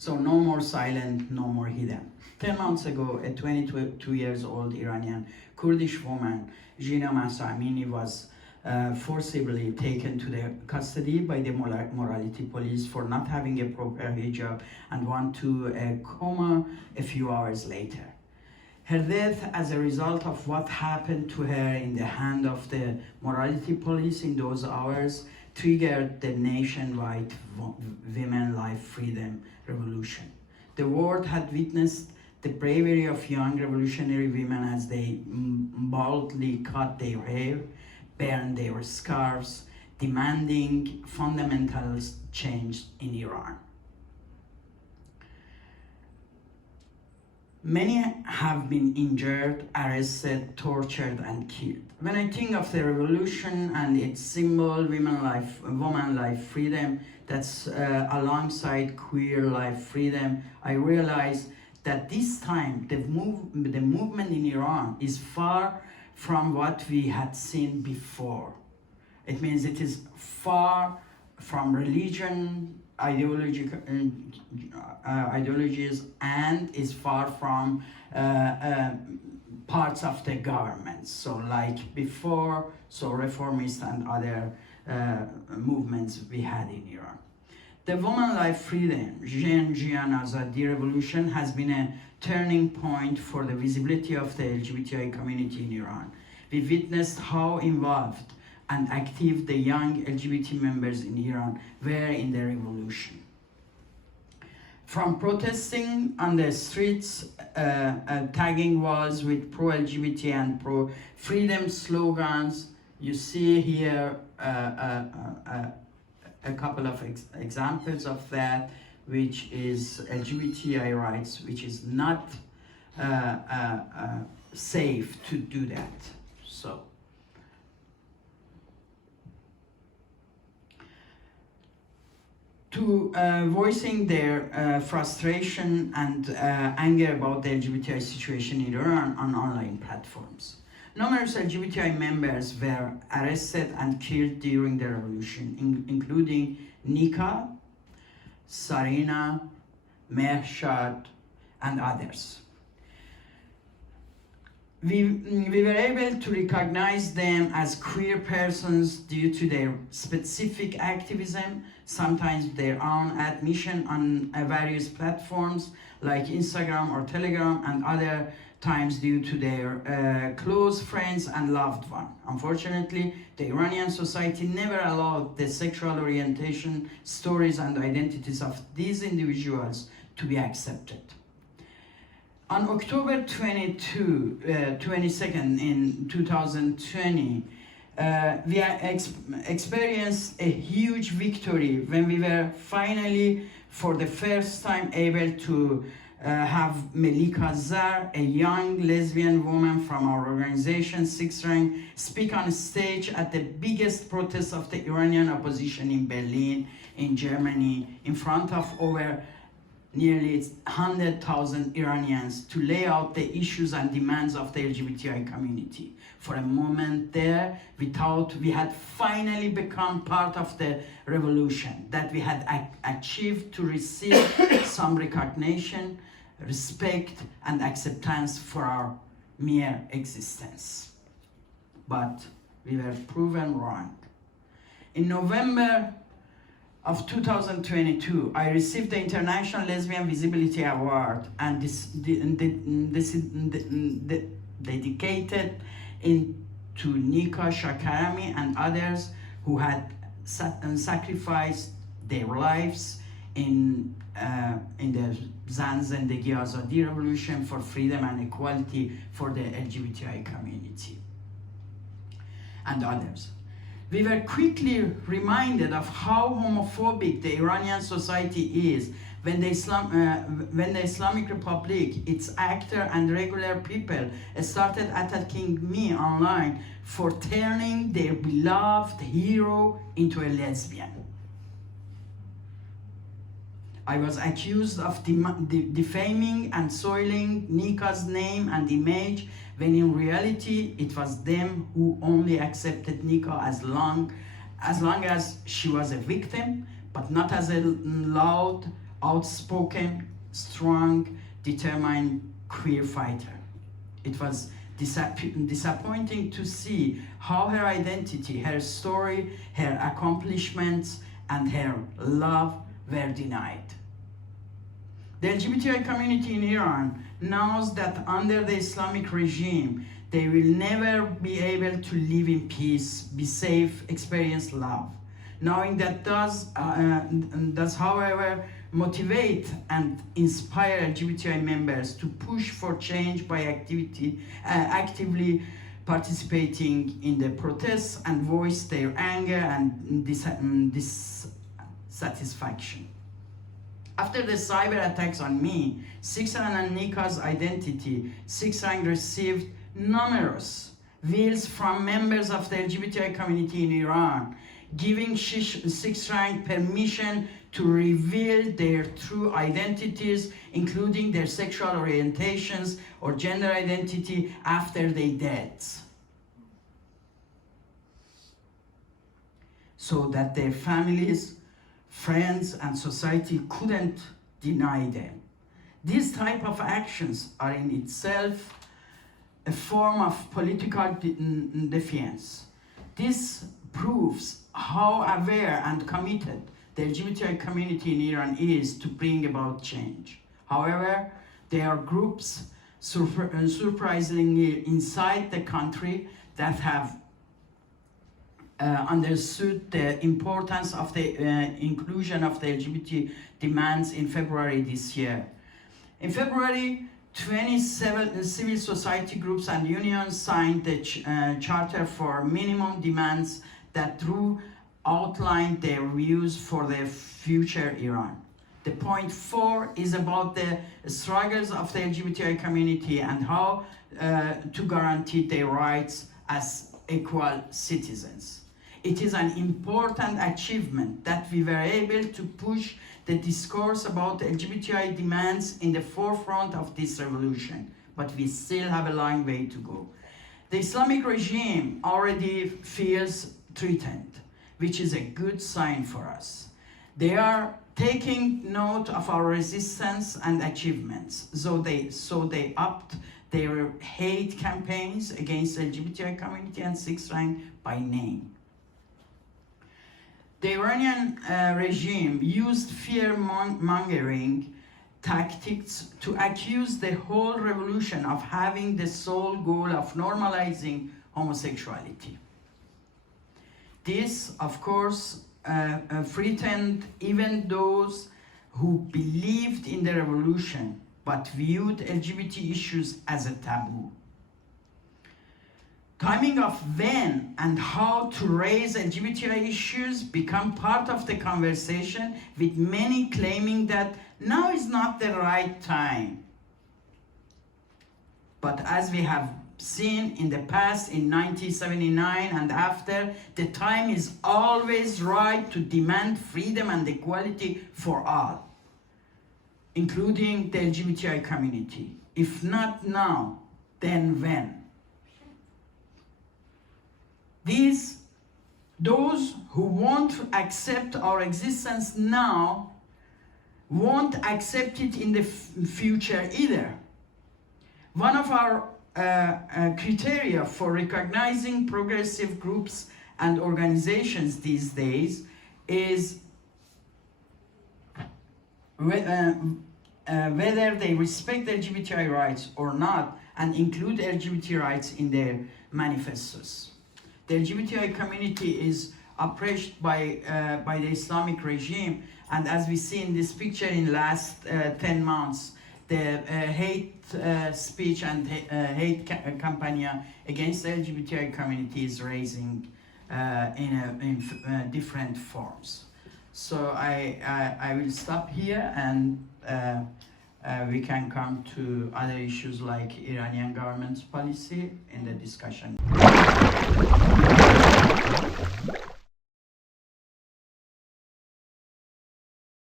So no more silent, no more hidden. 10 months ago, a 22 years old Iranian Kurdish woman, Jina Mahsa Amini, was forcibly taken to their custody by the morality police for not having a proper hijab and went to a coma a few hours later. Her death as a result of what happened to her in the hand of the morality police in those hours triggered the nationwide women life freedom revolution. The world had witnessed the bravery of young revolutionary women as they boldly cut their hair, burned their scarves, demanding fundamental change in Iran. Many have been injured, arrested, tortured, and killed. When I think of the revolution and its symbol, woman life freedom, that's alongside queer life freedom, I realize that this time the movement in Iran is far from what we had seen before. It means it is far from religion, ideologies, and is far from parts of the government. So like before, so reformist and other movements we had in Iran. The woman life freedom, Azadi revolution has been a turning point for the visibility of the LGBTI community in Iran. We witnessed how involved and active the young LGBT members in Iran were in the revolution. From protesting on the streets, tagging walls with pro-LGBT and pro-freedom slogans, you see here a couple of examples of that, which is LGBTI rights, which is not safe to do that. So. To voicing their frustration and anger about the LGBTI situation in Iran on online platforms. Numerous LGBTI members were arrested and killed during the revolution, including Nika, Sarina, Mehshad, and others. We were able to recognize them as queer persons due to their specific activism, sometimes their own admission on various platforms like Instagram or Telegram, and other times due to their close friends and loved ones. Unfortunately, the Iranian society never allowed the sexual orientation, stories, and identities of these individuals to be accepted. On October 22nd in 2020, we experienced a huge victory when we were finally, for the first time, able to have Melika Zar, a young lesbian woman from our organization, Sixth Rank, speak on stage at the biggest protest of the Iranian opposition in Berlin, in Germany, in front of over nearly 100,000 Iranians to lay out the issues and demands of the LGBTI community. For a moment there, we thought we had finally become part of the revolution, that we had achieved to receive some recognition, respect, and acceptance for our mere existence. But we were proven wrong. In November of 2022, I received the International Lesbian Visibility Award and dedicated it to Nika Shakarami and others who had sacrificed their lives in the Zendegi Azadi revolution for freedom and equality for the LGBTI community and others. We were quickly reminded of how homophobic the Iranian society is when the Islamic Republic, its actor and regular people started attacking me online for turning their beloved hero into a lesbian. I was accused of defaming and soiling Nika's name and image, when in reality it was them who only accepted Nika as long as she was a victim, but not as a loud outspoken, strong, determined queer fighter. It was disappointing to see how her identity, her story, her accomplishments, and her love were denied. The LGBTI community in Iran knows that under the Islamic regime, they will never be able to live in peace, be safe, experience love. Knowing that does, however, motivate and inspire LGBTI members to push for change by actively participating in the protests and voice their anger and dissatisfaction. After the cyber attacks on me, Sixran and Nika's identity, Sixran received numerous wills from members of the LGBTI community in Iran, giving Sixran permission to reveal their true identities, including their sexual orientations or gender identity after their deaths, so that their families, friends, and society couldn't deny them. These type of actions are in itself a form of political defiance. This proves how aware and committed the LGBTI community in Iran is to bring about change. However, there are groups surprisingly inside the country that have understood the importance of the inclusion of the LGBT demands in February this year. In February, 27 civil society groups and unions signed the Charter for Minimum Demands that outlined their views for the future Iran. The point 4 is about the struggles of the LGBTI community and how to guarantee their rights as equal citizens. It is an important achievement that we were able to push the discourse about LGBTI demands in the forefront of this revolution, but we still have a long way to go. The Islamic regime already feels threatened, which is a good sign for us. They are taking note of our resistance and achievements, so they upped their hate campaigns against the LGBTI community and Sixran by name. The Iranian regime used fear-mongering tactics to accuse the whole revolution of having the sole goal of normalizing homosexuality. This, of course, frightened even those who believed in the revolution but viewed LGBT issues as a taboo. Timing of when and how to raise LGBTI issues become part of the conversation, with many claiming that now is not the right time. But as we have seen in the past, in 1979 and after, the time is always right to demand freedom and equality for all, including the LGBTI community. If not now, then when? Those who won't accept our existence now won't accept it in the future either. One of our criteria for recognizing progressive groups and organizations these days is whether they respect LGBTI rights or not and include LGBT rights in their manifestos. The LGBTI community is oppressed by the Islamic regime, and as we see in this picture, in the last 10 months, the hate speech and hate campaign against the LGBTI community is raising in different forms. So I will stop here, and we can come to other issues like Iranian government's policy in the discussion.